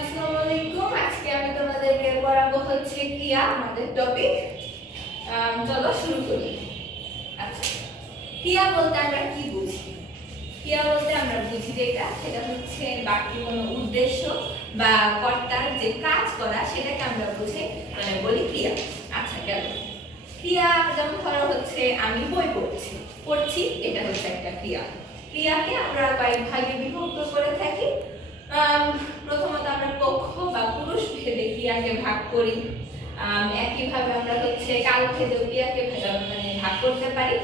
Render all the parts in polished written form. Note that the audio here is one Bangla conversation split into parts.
আসসালামু আলাইকুম। আজকে আমি তোমাদেরকে পড়াবো হচ্ছে ক্রিয়া, আমাদের টপিক। চলো শুরু করি। আচ্ছা, ক্রিয়া বলতে আমরা কি বুঝি? ক্রিয়া বলতে আমরা বুঝি সেটা হচ্ছে বাকি কোনো উদ্দেশ্য বা কর্তার যে কাজ করা সেটাকে আমরা বুঝি, মানে বলি ক্রিয়া। আচ্ছা, গেল ক্রিয়া। যেমন ধরো হচ্ছে আমি বই পড়ছি, এটা হচ্ছে একটা ক্রিয়া। ক্রিয়াকে আমরা কয়েক ভাগে বিভক্ত করে থাকি। প্রথমত আমরা পক্ষ বা পুরুষ ভেদে ক্রিয়াকে ভাগ করি। একইভাবে আমরা হচ্ছে কাল ভেদে ক্রিয়াকে মানে ভাগ করতে পারি।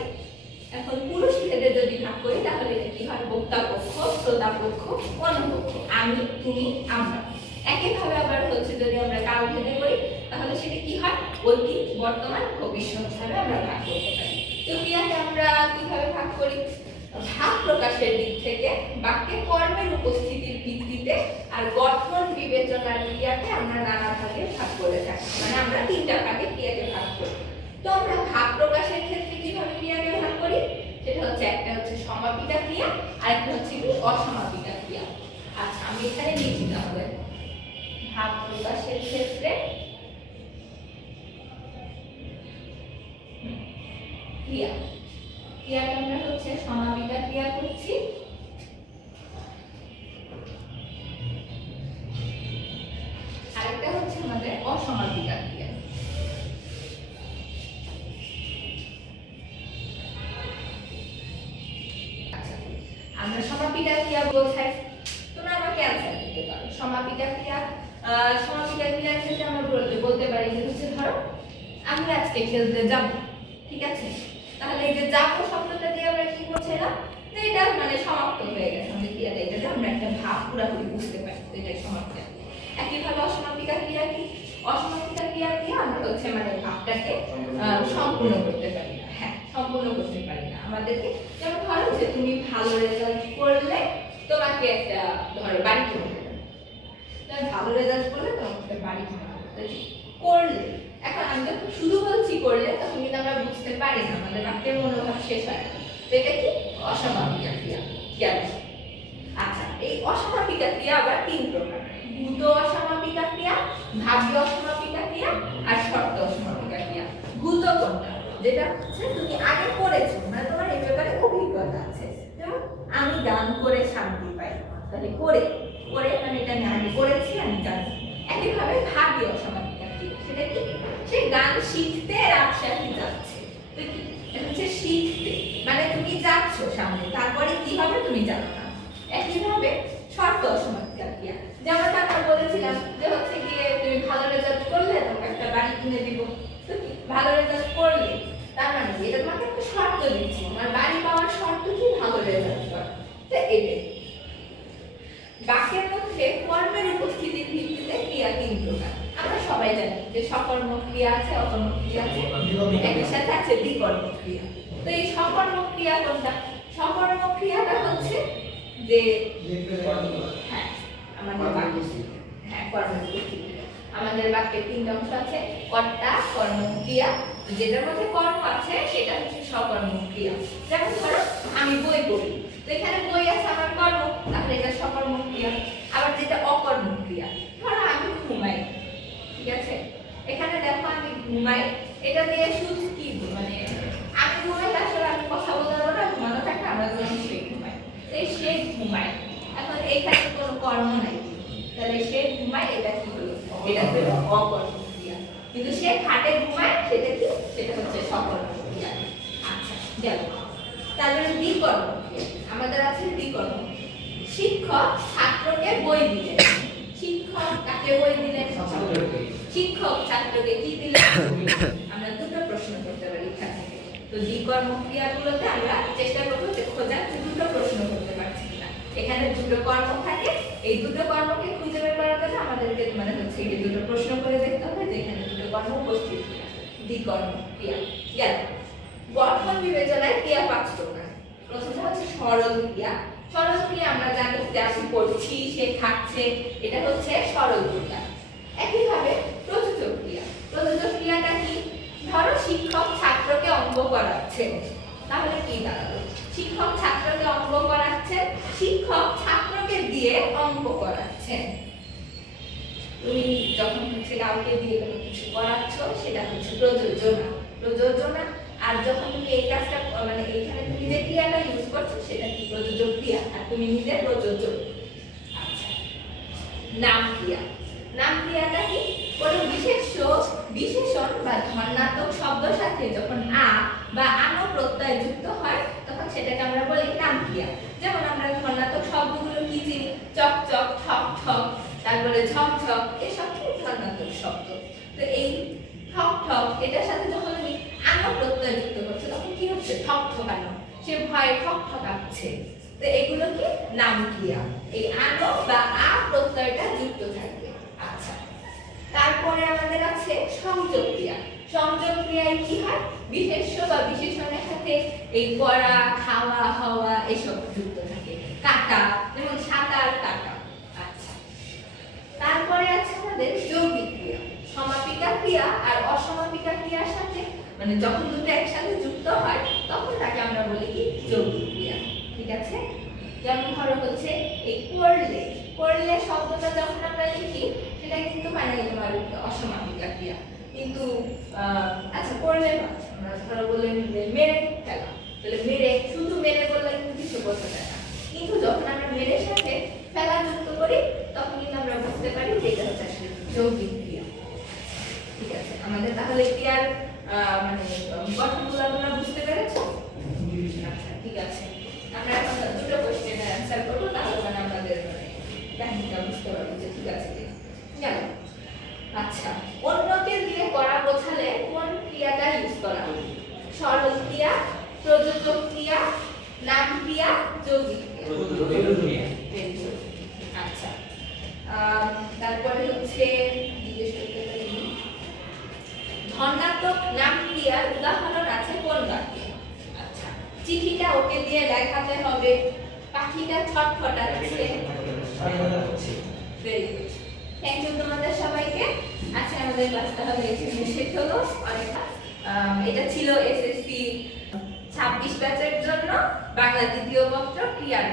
এখন পুরুষ ভেদে যদি ভাগ করি তাহলে এটা কি হয়? বক্তা পক্ষ, শ্রোতা পক্ষ, অনুপক্ষ, আমি, তুমি, আমরা। একইভাবে আবার হচ্ছে যদি আমরা কাল ভেদে করি তাহলে সেটা কি হয়? অতীত, বর্তমান, ভবিষ্যৎ ভাবে আমরা ভাগ করতে পারি। তো ক্রিয়াকে আমরা কিভাবে ভাগ করি? ভাব প্রকাশের দিক থেকে, বাক্যে কর্মের উপস্থিতির ভিত্তিতে আর গঠন বিবেচনার ক্রিয়াকে আমরা নানা ভাগে ভাগ করে থাকি। মানে আমরা তিনটা ভাগে ক্রিয়াকে ভাগ করি। তো আমরা ভাব প্রকাশের ক্ষেত্রে কিভাবে ক্রিয়াকে ভাগ করি? সেটা হচ্ছে একটা হচ্ছে সমাপিকা ক্রিয়া আর একটা হচ্ছে কি অসমাপিকা ক্রিয়া। আচ্ছা, আমি এখানে লিখি তাহলে ভাব প্রকাশের ক্ষেত্রে ক্রিয়া। ক্রিয়াটা আমরা হচ্ছে সমাপিকা ক্রিয়া করছি। আরেকটা হচ্ছে আমাদের অসমাপিকা ক্রিয়া। আচ্ছা, আমরা সমাপিকা ক্রিয়া বোঝাই, তোমরা আমাকে অ্যানসার দিতে পারো। সমাপিকা ক্রিয়ার ক্ষেত্রে আমরা বলতে পারি যে হচ্ছে ধরো আমরা আজকে খেলতে যাব, ঠিক আছে? তাহলে এই যে যাবো শব্দটা দিয়ে আমরা কি করছিলাম? যে এটা মানে সমাপ্ত হয়ে গেছে আমাদের ক্রিয়াটা, এটা আমরা একটা ভাব পুরোপুরি বুঝতে পারি, তো এটাই সমাপ্ত। একইভাবে অসমাপিকা ক্রিয়া কি? অসমাপিকা ক্রিয়া দিয়ে আমরা হচ্ছে মানে ভাবটাকে সম্পূর্ণ করতে পারি না। হ্যাঁ, সম্পূর্ণ করতে পারি না আমাদেরকে। যেমন ধরো যে তুমি ভালো রেজাল্ট করলে তোমাকে একটা ধরো বাড়ি কিনে দেবে। তুমি ভালো রেজাল্ট করলে তোমাকে একটা বাড়ি কিনে দেবে, করলে। এখন আমি যখন শুধু বলছি করলে তখন কিন্তু আমরা বুঝতে পারি না, আমাদের বাক্যের মনোভাব শেষ হয় না। তো এটা কি? অসমাপিকা ক্রিয়া। গেল। আচ্ছা, এই অসমাপিকা ক্রিয়া আবার তিন প্রকার: ভূত অসমাপিকা ক্রিয়া, ভাব্য অসমাপিকা ক্রিয়া আর শর্ত অসমাপিকা ক্রিয়া। ভূত কোনটা? যেটা হচ্ছে তুমি আগে করেছো, মানে তোমার এই ব্যাপারে অভিজ্ঞতা আছে। যেমন আমি গান করে শান্তি পাই, তাহলে করে করে মানে এটা আমি আগে করেছি, আমি জানি। একইভাবে ভাব্য অসমাপিকা ক্রিয়া, সেটা কি? সে গান শিখতে রাজশাহী যাচ্ছে। তো কি? এটা হচ্ছে শিখতে, মানে তুমি যাচ্ছ সামনে, তারপরে কি হবে তুমি জানো না। একইভাবে শর্ত অসমাপিকা ক্রিয়া, যেমনটা আমরা বলেছিলাম যে হচ্ছে গিয়ে তুমি ভালো রেজাল্ট করলে তোমাকে একটা বাড়ি কিনে দিব। তো কি? ভালো রেজাল্ট করলে তার মানে এটা তোমাকে একটা শর্ত দিচ্ছি, আমার বাড়ি পাওয়ার শর্ত কি? ভালো রেজাল্ট করা। তো এটাই। বাক্যের মধ্যে কর্মের উপস্থিতির ভিত্তিতে ক্রিয়া তিন প্রকার। আমরা সবাই জানি যে সকর্ম ক্রিয়া আছে, অকর্ম ক্রিয়া আছে, একই সাথে আছে দ্বিকর্ম ক্রিয়া। তো এই সকর্ম ক্রিয়া কোনটা? সকর্ম ক্রিয়াটা হচ্ছে যে হ্যাঁ আমাদের কর্মের উপস্থিতি। আমাদের বাক্যে তিনটা অংশ আছে: কর্তা, কর্ম, ক্রিয়া। যেটার মধ্যে কর্ম আছে সেটা হচ্ছে সকর্ম ক্রিয়া। যেমন ধরো আমি বই পড়ি, তো এখানে বই আছে আমার কর্ম, তাহলে এটা সকর্ম ক্রিয়া। আবার যেটা অকর্ম ক্রিয়া, ধরো আমি ঘুমাই, ঠিক আছে? এখানে দেখো আমি ঘুমাই, এটা দিয়ে শুধু কি মানে আমি ঘুমাই, আসলে আমি কথা বলতে পারবো না, ঘুমানো থাকে, আমরা যখন সে ঘুমাই, এই সে ঘুমায়। এখন এইখানে কোনো কর্ম নাই, তাহলে সে ঘুমায়, এটা কি হলো? এটা হলো অকর্ম ক্রিয়া। কিন্তু সে খাটে ঘুমায়, সেটা কি? সেটা হচ্ছে সকর্ম ক্রিয়া। আচ্ছা, গেল। তারপরে দ্বিকর্ম ক্রিয়া আমাদের আছে। দ্বিকর্ম, শিক্ষক ছাত্রকে বই দিলেন। শিক্ষক কাকে বই দিলেন? শিক্ষক ছাত্রকে কি দিলেন? আমরা দুটো প্রশ্ন করতে পারি এখান থেকে। তো দ্বিকর্ম ক্রিয়াগুলোতে আমরা চেষ্টা করবো যে খোঁজার দুটো প্রশ্ন করতে পারছি কিনা। এখানে দুটো কর্ম থাকে, এই দুটো কর্মকে খুঁজে বের করার জন্য আমাদেরকে মানে হচ্ছে এই দুটো প্রশ্ন করে দেখতে হবে যে এখানে দুটো কর্ম উপস্থিত কিনা। দ্বিকর্ম ক্রিয়া গেল। গঠন বিবেচনায় ক্রিয়া পাঁচ প্রকার। প্রথমটা হচ্ছে সরল ক্রিয়া। সরল ক্রিয়া আমরা জানি যে আমি পড়ছি, সে খাচ্ছে, এটা হচ্ছে সরল ক্রিয়া। একইভাবে প্রযোজক ক্রিয়া। প্রযোজক ক্রিয়াটা কি? ধরো শিক্ষক ছাত্রকে অঙ্ক করাচ্ছে, তাহলে কি দাঁড়ালো? শিক্ষক ছাত্রকে অঙ্ক করাচ্ছেন, শিক্ষক ছাত্রকে দিয়ে অঙ্ক করাচ্ছেন। কাউকে দিয়ে কোনো কিছু করাচ্ছ সেটা হচ্ছে প্রযোজনা। প্রযোজনা। আর যখন তুমি এই কাজটা মানে এইখানে তুমি যে ক্রিয়াটা ইউজ করছো সেটা কি প্রযোজক ক্রিয়া, আর তুমি নিজে প্রযোজক। আচ্ছা, নাম ক্রিয়া। নাম ক্রিয়াটা কি? কোনো বিশেষণ বা ধনাত্মক শব্দের সাথে যখন আ বা আনো প্রত্যয় যুক্ত হয় তখন সেটাকে আমরা বলি নাম ক্রিয়া। যেমন আমরা ধনাত্মক শব্দগুলো কি চিনি? চকচক, ঠক ঠক, তারপরে ঝকঝক, এসব কি ধনাত্মক শব্দ। তো এই ঠক ঠক এটার সাথে যখন আমি আনো প্রত্যয় যুক্ত করছি তখন কি হচ্ছে? ঠক ঠকানো, সে ভয়ে ঠক ঠকাচ্ছে। তো এগুলো কি নাম ক্রিয়া, এই আনো বা আ প্রত্যয়টা যুক্ত থাকবে। আচ্ছা, তারপরে আমাদের আছে সংযোগ ক্রিয়া। সংযোগ ক্রিয়ায় কি হয়? বিশেষ্য বা বিশেষণের সাথে এই পড়া, খাওয়া, হওয়া এসব যুক্ত থাকে। কাটা, যেমন সাঁতার কাটা। আচ্ছা, তারপরে আছে আমাদের যৌগিক ক্রিয়া। সমাপিকা ক্রিয়া আর অসমাপিকা ক্রিয়ার সাথে মানে যখন দুটো একসাথে যুক্ত হয় তখন তাকে আমরা বলি কি? যৌগিক ক্রিয়া। ঠিক আছে? যেমন ধরো হচ্ছে এই পড়লে, পড়লে শব্দটা যখন আমরা লিখি সেটা কিন্তু মানে তোমার অসমাপিকা ক্রিয়া। কিন্তু আচ্ছা পড়লে আমরা ধরো বললেন মেরে ফেলা, তাহলে মেরে শুধু মেরে বললে কিন্তু কিছু বোঝা যায় না, কিন্তু যখন আমরা মেরের সাথে ফেলা যুক্ত করি তখন কিন্তু আমরা বুঝতে পারি যে এটা হচ্ছে আসলে যৌগিক ক্রিয়া। ঠিক আছে, আমাদের তাহলে ক্রিয়ার মানে গঠনগুলো তোমরা বুঝতে পেরেছো? আচ্ছা, ঠিক আছে, আমরা এখন দুটো কোশ্চেনের অ্যানসার করব, তাহলে মানে আমাদের মানে কাহিনীটা বুঝতে পারবো যে ঠিক আছে গেল। আচ্ছা, অন্যকে দিয়ে করা বোঝালে কোন ক্রিয়াটা ইউজ করা হবে? সরল ক্রিয়া, প্রযোজক ক্রিয়া, নাম ক্রিয়া, যৌগিক ক্রিয়া। আচ্ছা, তারপরে হচ্ছে জিজ্ঞেস করতে পারি ধনাত্মক নাম ক্রিয়ার উদাহরণ আছে কোন বাক্যে? আচ্ছা, চিঠিটা ওকে দিয়ে লেখাতে হবে, পাখিটা ছটফটাচ্ছে। ভেরি গুড, থ্যাংক ইউ তোমাদের সবাইকে। আচ্ছা, আমাদের ক্লাসটা হবে এখানে শেষ হলো। এটা ছিল এসএসসি 26 ব্যাচের জন্য বাংলা দ্বিতীয় পত্র ক্রিয়ার